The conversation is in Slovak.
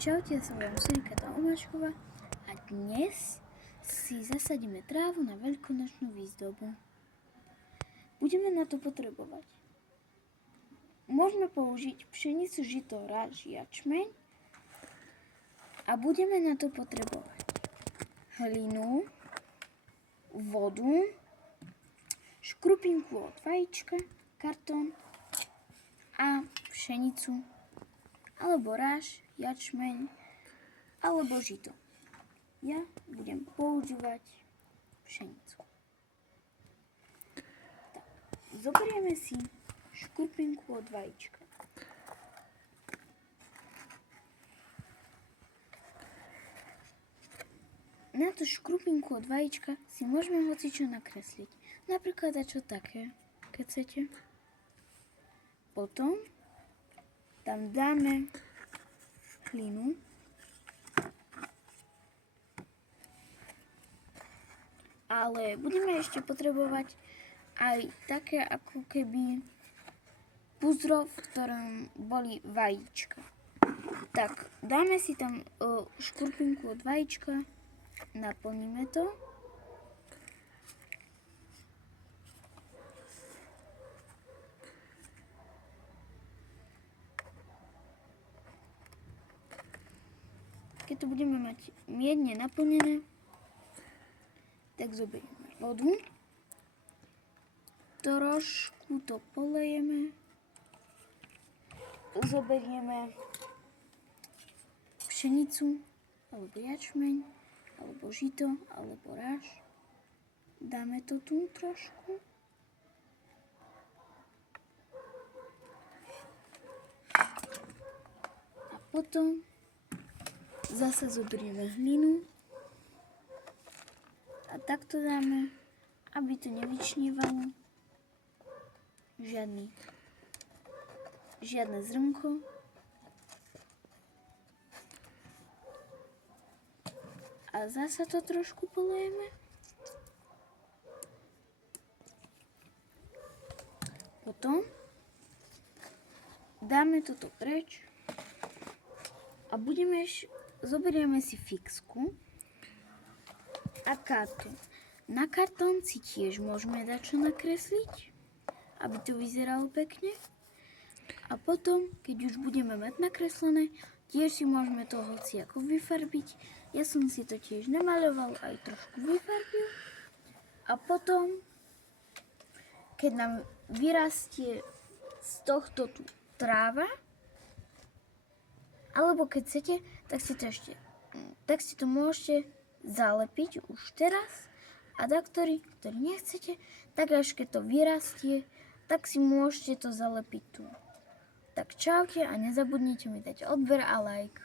Čaute, ja som Kata Omáčková a dnes si zasadíme trávu na veľkonočnú výzdobu. Budeme na to potrebovať. Môžeme použiť pšenicu, žito, ráž, jačmeň a budeme na to potrebovať hlinu, vodu, škrupinku od vajíčka, kartón a pšenicu alebo ráž, jačmeň alebo žito. Ja budem používať pšenicu. Tak, zoberieme si škrupinku od vajíčka. Na tú škrupinku od vajíčka si môžeme hocičo nakresliť. Napríklad čo také, keď chcete. Potom tam dáme hlinu, ale budeme ešte potrebovať aj také ako keby púzdro, v ktorom boli vajíčka. Tak, dáme si tam škrupinku od vajíčka, naplníme to. Keď to budeme mať mierne naplnené, tak zoberieme vodu, trošku to polejeme, zoberieme pšenicu, alebo jačmeň, alebo žito, alebo ráž, dáme to tu trošku. A potom zase zoberieme hlinu a takto dáme, aby to nevyčnievalo, žiadne zrnko. A zase to trošku polejeme. Potom dáme toto preč a zoberieme si fixku a kartón. Na kartón si tiež môžeme dať čo nakresliť, aby to vyzeralo pekne. A potom, keď už budeme mať nakreslené, tiež si môžeme to hociako vyfarbiť. Ja som si to tiež namaľoval, aj trošku vyfarbil. A potom, keď nám vyrastie z tohto tu tráva, alebo keď chcete, tak si to môžete zalepiť už teraz a ktorí nechcete, tak až keď to vyrastie, tak si môžete to zalepiť tu. Tak čaute a nezabudnite mi dať odber a like.